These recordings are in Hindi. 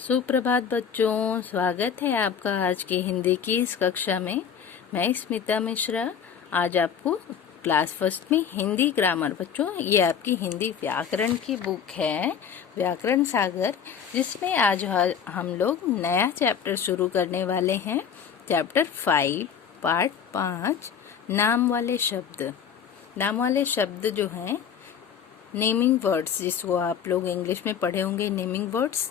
सुप्रभात बच्चों, स्वागत है आपका आज की हिंदी की इस कक्षा में। मैं स्मिता मिश्रा आज आपको क्लास फर्स्ट में हिंदी ग्रामर बच्चों, ये आपकी हिंदी व्याकरण की बुक है व्याकरण सागर, जिसमें आज हम लोग नया चैप्टर शुरू करने वाले हैं। चैप्टर 5 पार्ट 5 नाम वाले शब्द। नाम वाले शब्द जो हैं नेमिंग वर्ड्स, जिसको आप लोग इंग्लिश में पढ़े होंगे नेमिंग वर्ड्स।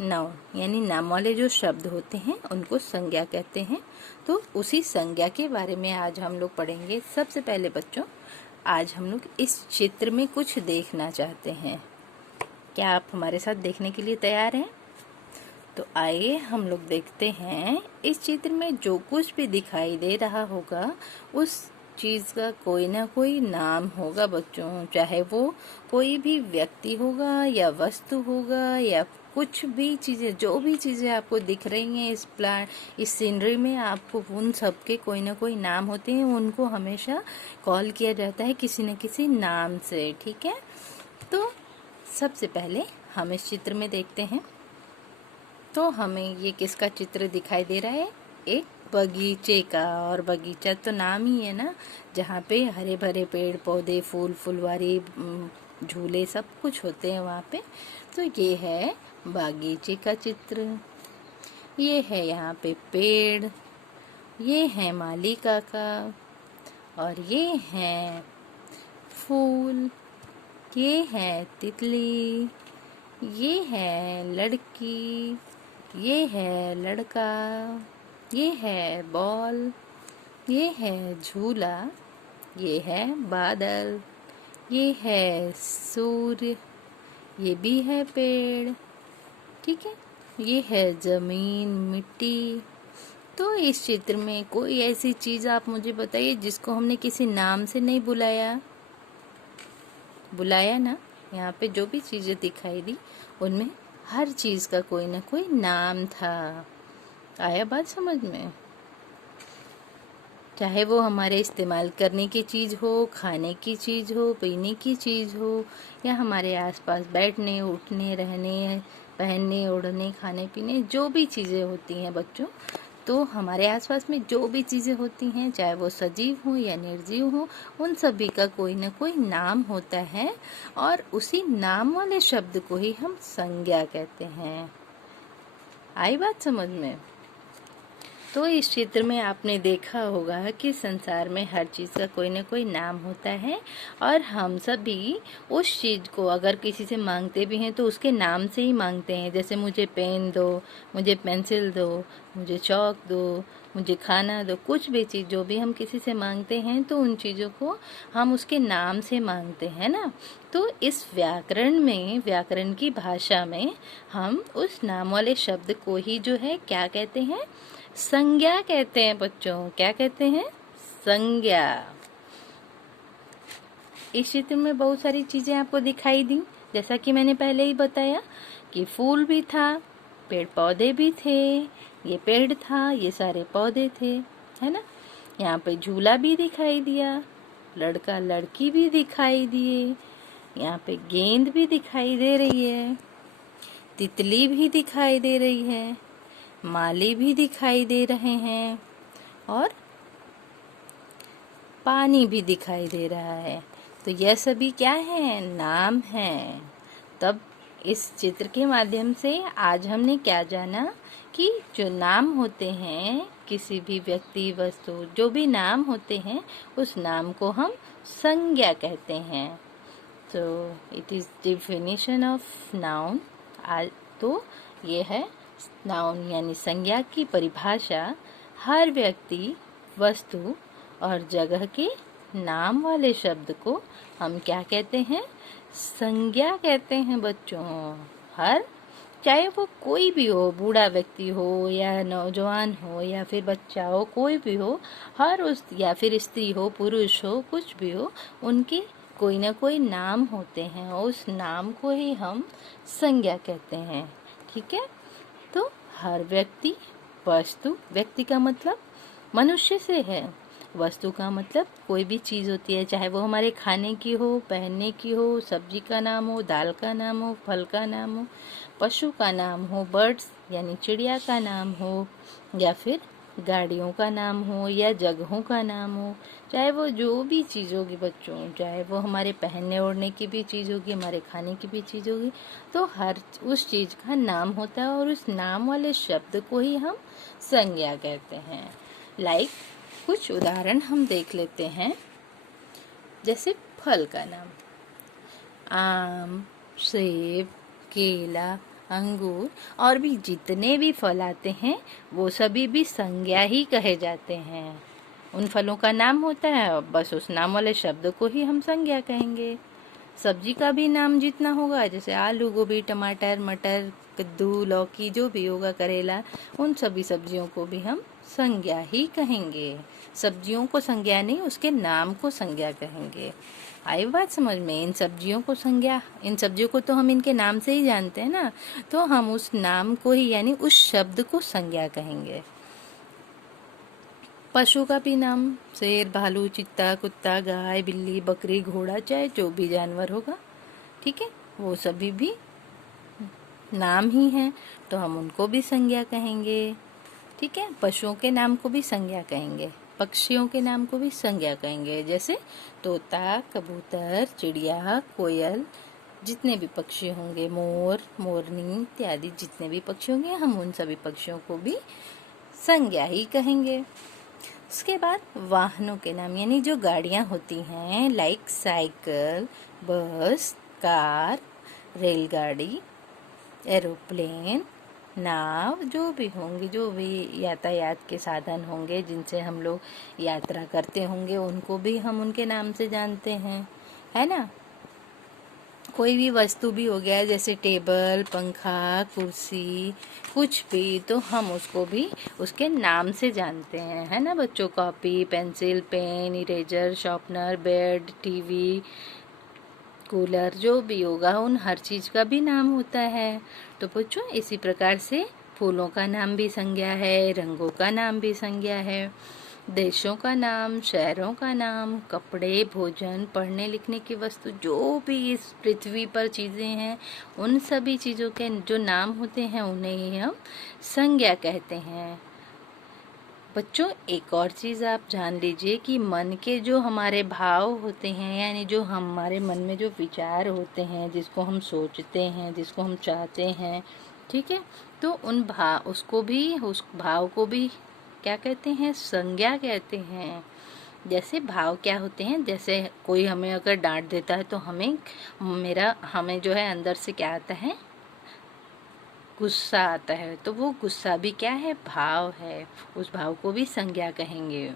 नाउन यानी नाम वाले जो शब्द होते हैं उनको संज्ञा कहते हैं। तो उसी संज्ञा के बारे में आज हम लोग पढ़ेंगे। सबसे पहले बच्चों, आज हम लोग इस चित्र में कुछ देखना चाहते हैं। क्या आप हमारे साथ देखने के लिए तैयार हैं? तो आइए हम लोग देखते हैं। इस चित्र में जो कुछ भी दिखाई दे रहा होगा उस चीज का कोई ना कोई नाम होगा बच्चों, चाहे वो कोई भी व्यक्ति होगा या वस्तु होगा या कुछ भी चीजें, जो भी चीजें आपको दिख रही हैं इस सीनरी में, आपको उन सब के कोई ना कोई नाम होते हैं। उनको हमेशा कॉल किया जाता है किसी न किसी नाम से, ठीक है। तो सबसे पहले हम इस चित्र में देखते हैं। तो हमें ये किसका चित्र दिखाई दे रहा है? एक बगीचे का। और बगीचा तो नाम ही है ना, जहाँ पे हरे भरे पेड़ पौधे, फूल फुलवारी, झूले सब कुछ होते हैं वहाँ पे। तो ये है बागीचे का चित्र। ये है यहाँ पे पेड़, ये है माली काका, और ये है फूल, ये है तितली, ये है लड़की, ये है लड़का, ये है बॉल, ये है झूला, ये है बादल, ये है सूर्य, ये भी है पेड़, ठीक है। ये है जमीन, मिट्टी। तो इस चित्र में कोई ऐसी चीज आप मुझे बताइए जिसको हमने किसी नाम से नहीं बुलाया ना। यहाँ पे जो भी चीजें दिखाई दी उनमें हर चीज का कोई ना कोई नाम था। आया बात समझ में? चाहे वो हमारे इस्तेमाल करने की चीज हो, खाने की चीज हो, पीने की चीज हो, या हमारे आसपास बैठने उठने रहने पहनने ओढ़ने खाने पीने जो भी चीजें होती हैं बच्चों, तो हमारे आसपास में जो भी चीजें होती हैं, चाहे वो सजीव हो या निर्जीव हो, उन सभी का कोई ना कोई नाम होता है। और उसी नाम वाले शब्द को ही हम संज्ञा कहते हैं। आई बात समझ में? तो इस चित्र में आपने देखा होगा कि संसार में हर चीज का कोई ना कोई नाम होता है, और हम सभी उस चीज को अगर किसी से मांगते भी हैं तो उसके नाम से ही मांगते हैं। जैसे मुझे पेन दो, मुझे पेंसिल दो, मुझे चौक दो, मुझे खाना दो, कुछ भी चीज जो भी हम किसी से मांगते हैं तो उन चीजों को हम उसके नाम से मांगते हैं ना। तो इस व्याकरण में, व्याकरण की भाषा में, हम उस नाम वाले शब्द को ही जो है क्या कहते हैं? संज्ञा कहते हैं बच्चों। क्या कहते हैं? संज्ञा। इस चित्र में बहुत सारी चीजें आपको दिखाई दी, जैसा कि मैंने पहले ही बताया कि फूल भी था, पेड़ पौधे भी थे, ये पेड़ था, ये सारे पौधे थे, है ना। यहाँ पे झूला भी दिखाई दिया, लड़का लड़की भी दिखाई दिए, यहाँ पे गेंद भी दिखाई दे रही है, तितली भी दिखाई दे रही है, माली भी दिखाई दे रहे हैं, और पानी भी दिखाई दे रहा है। तो यह सभी क्या है? नाम है। तब इस चित्र के माध्यम से आज हमने क्या जाना कि जो नाम होते हैं, किसी भी व्यक्ति वस्तु जो भी नाम होते हैं, उस नाम को हम संज्ञा कहते हैं। तो it is definition of noun. तो ये है नाउन यानी संज्ञा की परिभाषा। हर व्यक्ति, वस्तु और जगह के नाम वाले शब्द को हम क्या कहते हैं? संज्ञा कहते हैं बच्चों। हर, चाहे वो कोई भी हो, बूढ़ा व्यक्ति हो या नौजवान हो या फिर बच्चा हो, कोई भी हो, हर उस, या फिर स्त्री हो पुरुष हो, कुछ भी हो, उनके कोई ना कोई नाम होते हैं और उस नाम को ही हम संज्ञा कहते हैं, ठीक है। तो हर व्यक्ति, वस्तु, व्यक्ति का मतलब मनुष्य से है, वस्तु का मतलब कोई भी चीज़ होती है, चाहे वो हमारे खाने की हो, पहनने की हो, सब्जी का नाम हो, दाल का नाम हो, फल का नाम हो, पशु का नाम हो, बर्ड्स यानी चिड़िया का नाम हो, या फिर गाड़ियों का नाम हो या जगहों का नाम हो, चाहे वो जो भी चीज़ होगी बच्चों, चाहे वो हमारे पहनने ओढ़ने की भी चीज़ होगी, हमारे खाने की भी चीज़ होगी, तो हर उस चीज़ का नाम होता है और उस नाम वाले शब्द को ही हम संज्ञा कहते हैं। लाइक कुछ उदाहरण हम देख लेते हैं। जैसे फल का नाम, आम, सेब, केला, अंगूर और भी जितने भी फल आते हैं वो सभी भी संज्ञा ही कहे जाते हैं। उन फलों का नाम होता है, बस उस नाम वाले शब्द को ही हम संज्ञा कहेंगे। सब्जी का भी नाम जितना होगा, जैसे आलू, गोभी, टमाटर, मटर, कद्दू, लौकी, जो भी होगा, करेला, उन सभी सब्जियों को भी हम संज्ञा ही कहेंगे। सब्जियों को संज्ञा नहीं, उसके नाम को संज्ञा कहेंगे। आई बात समझ में? इन सब्जियों को तो हम इनके नाम से ही जानते हैं ना, तो हम उस नाम को ही यानी उस शब्द को संज्ञा कहेंगे। पशु का भी नाम, शेर, भालू, चीता, कुत्ता, गाय, बिल्ली, बकरी, घोड़ा, चाहे जो भी जानवर होगा, ठीक है, वो सभी भी नाम ही हैं, तो हम उनको भी संज्ञा कहेंगे। ठीक है, पशुओं के नाम को भी संज्ञा कहेंगे, पक्षियों के नाम को भी संज्ञा कहेंगे, जैसे तोता, कबूतर, चिड़िया, कोयल, जितने भी पक्षी होंगे, मोर, मोरनी इत्यादि जितने भी पक्षी होंगे, हम उन सभी पक्षियों को भी संज्ञा ही कहेंगे। उसके बाद वाहनों के नाम, यानी जो गाड़ियाँ होती हैं, लाइक साइकिल, बस, कार, रेलगाड़ी, एरोप्लेन, नाव, जो भी होंगे, जो भी यातायात के साधन होंगे जिनसे हम लोग यात्रा करते होंगे, उनको भी हम उनके नाम से जानते हैं, है ना। कोई भी वस्तु भी हो गया, जैसे टेबल, पंखा, कुर्सी, कुछ भी, तो हम उसको भी उसके नाम से जानते हैं, है ना बच्चों। Copy, pencil, pen, eraser, sharpener, bed, TV, cooler, जो भी होगा, उन हर चीज़ का भी नाम होता है। तो बच्चों इसी प्रकार से फूलों का नाम भी संज्ञा है, रंगों का नाम भी संज्ञा है, देशों का नाम, शहरों का नाम, कपड़े, भोजन, पढ़ने लिखने की वस्तु, जो भी इस पृथ्वी पर चीज़ें हैं, उन सभी चीज़ों के जो नाम होते हैं उन्हें ही हम संज्ञा कहते हैं। बच्चों एक और चीज़ आप जान लीजिए कि मन के जो हमारे भाव होते हैं, यानी जो हमारे मन में जो विचार होते हैं, जिसको हम सोचते हैं, जिसको हम चाहते हैं, ठीक है, तो उस भाव को भी क्या कहते हैं? संज्ञा कहते हैं। जैसे भाव क्या होते हैं, जैसे कोई हमें अगर डांट देता है तो हमें जो है अंदर से क्या आता है? गुस्सा आता है, तो वो गुस्सा भी क्या है? भाव है। उस भाव को भी संज्ञा कहेंगे।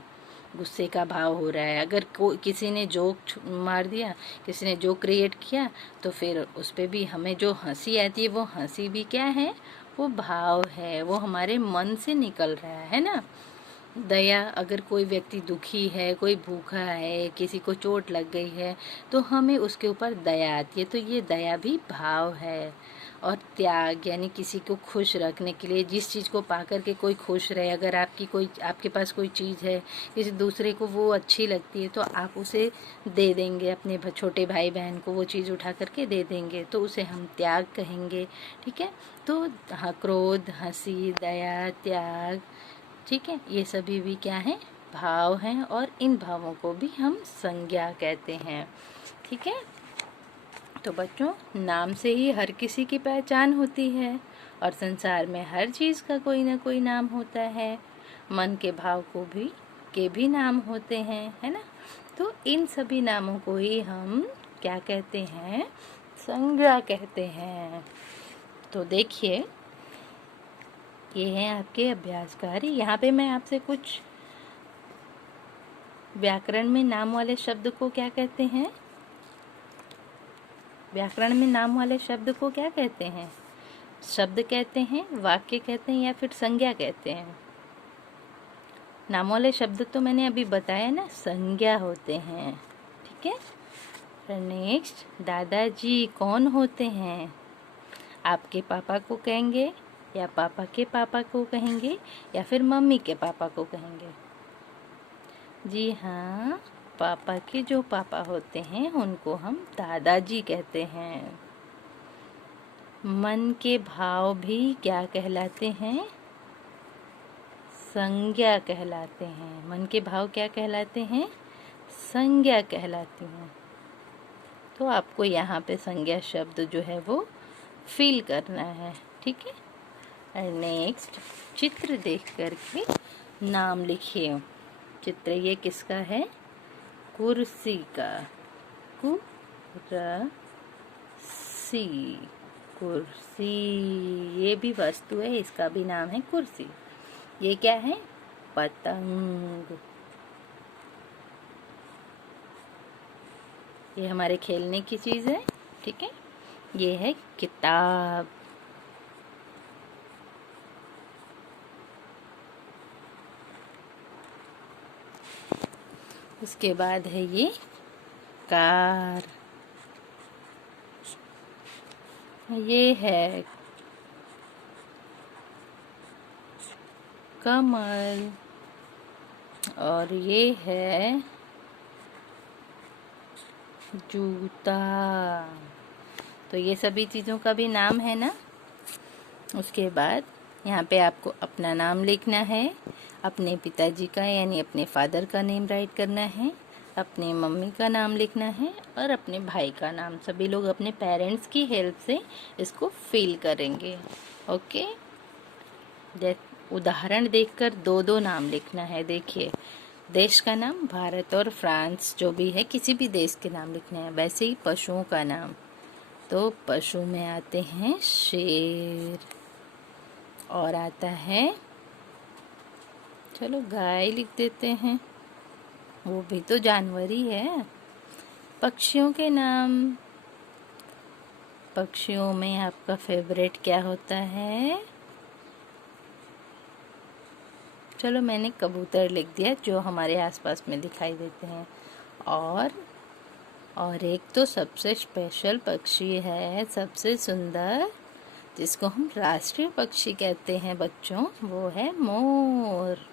गुस्से का भाव हो रहा है, अगर किसी ने जोक मार दिया, किसी ने जोक क्रिएट किया, तो फिर उस पे भी हमें जो हंसी आती है, वो हंसी भी क्या है? वो भाव है, वो हमारे मन से निकल रहा है ना। दया, अगर कोई व्यक्ति दुखी है, कोई भूखा है, किसी को चोट लग गई है, तो हमें उसके ऊपर दया आती है, तो ये दया भी भाव है। और त्याग, यानी किसी को खुश रखने के लिए, जिस चीज़ को पाकर के कोई खुश रहे, अगर आपके पास कोई चीज़ है, किसी दूसरे को वो अच्छी लगती है, तो आप उसे दे देंगे, अपने छोटे भाई बहन को वो चीज़ उठा करके दे देंगे, तो उसे हम त्याग कहेंगे। ठीक है, तो हाँ, क्रोध, हंसी, दया, त्याग, ठीक है, ये सभी भी क्या है? भाव हैं, और इन भावों को भी हम संज्ञा कहते हैं। ठीक है, तो बच्चों नाम से ही हर किसी की पहचान होती है, और संसार में हर चीज़ का कोई ना कोई नाम होता है। मन के भाव के भी नाम होते हैं, है ना। तो इन सभी नामों को ही हम क्या कहते हैं? संज्ञा कहते हैं। तो देखिए, ये है आपके अभ्यास कार्य। यहाँ पे मैं आपसे कुछ व्याकरण में नाम वाले शब्द को क्या कहते हैं? व्याकरण में नाम वाले शब्द को क्या कहते हैं? शब्द कहते हैं, वाक्य कहते हैं, या फिर संज्ञा कहते हैं? नाम वाले शब्द तो मैंने अभी बताया ना, संज्ञा होते हैं। ठीक है, नेक्स्ट, दादाजी कौन होते हैं? आपके पापा को कहेंगे, या पापा के पापा को कहेंगे, या फिर मम्मी के पापा को कहेंगे? जी हाँ, पापा के जो पापा होते हैं उनको हम दादाजी कहते हैं। मन के भाव भी क्या कहलाते हैं? संज्ञा कहलाते हैं। मन के भाव क्या कहलाते हैं? संज्ञा कहलाती हैं। तो आपको यहाँ पे संज्ञा शब्द जो है वो फील करना है, ठीक है। और नेक्स्ट, चित्र देख करके नाम लिखिए। चित्र ये किसका है? कुर्सी का। कुर्सी, कुर्सी ये भी वस्तु है, इसका भी नाम है कुर्सी। ये क्या है? पतंग। ये हमारे खेलने की चीज है, ठीक है। ये है किताब। उसके बाद है ये कार। ये है कमल। और ये है जूता। तो ये सभी चीज़ों का भी नाम है ना। उसके बाद यहाँ पे आपको अपना नाम लिखना है, अपने पिताजी का यानी अपने फादर का नेम राइट करना है, अपने मम्मी का नाम लिखना है और अपने भाई का नाम। सभी लोग अपने पेरेंट्स की हेल्प से इसको फिल करेंगे। ओके, उदाहरण देखकर दो दो नाम लिखना है। देखिए, देश का नाम भारत और फ्रांस जो भी है, किसी भी देश के नाम लिखने हैं। वैसे ही पशुओं का नाम, तो पशु में आते हैं शेर, और आता है, चलो गाय लिख देते हैं, वो भी तो जानवर ही है। पक्षियों के नाम, पक्षियों में आपका फेवरेट क्या होता है? चलो मैंने कबूतर लिख दिया, जो हमारे आसपास में दिखाई देते हैं। और एक तो सबसे स्पेशल पक्षी है, सबसे सुंदर, जिसको हम राष्ट्रीय पक्षी कहते हैं बच्चों, वो है मोर।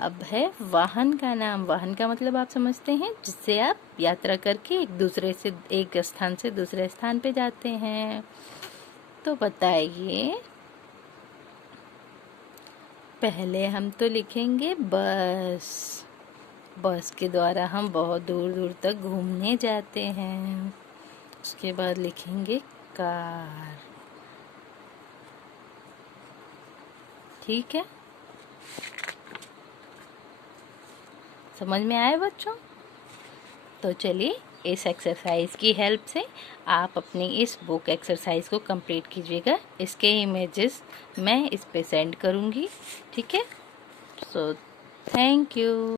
अब है वाहन का नाम। वाहन का मतलब आप समझते हैं, जिससे आप यात्रा करके एक स्थान से दूसरे स्थान पे जाते हैं। तो बताइए, पहले हम तो लिखेंगे बस। बस के द्वारा हम बहुत दूर दूर तक घूमने जाते हैं। उसके बाद लिखेंगे कार, ठीक है। समझ में आए बच्चों? तो चलिए, इस एक्सरसाइज की हेल्प से आप अपनी इस बुक एक्सरसाइज को कंप्लीट कीजिएगा। इसके इमेजेस मैं इस पे सेंड करूँगी, ठीक है। So thank you.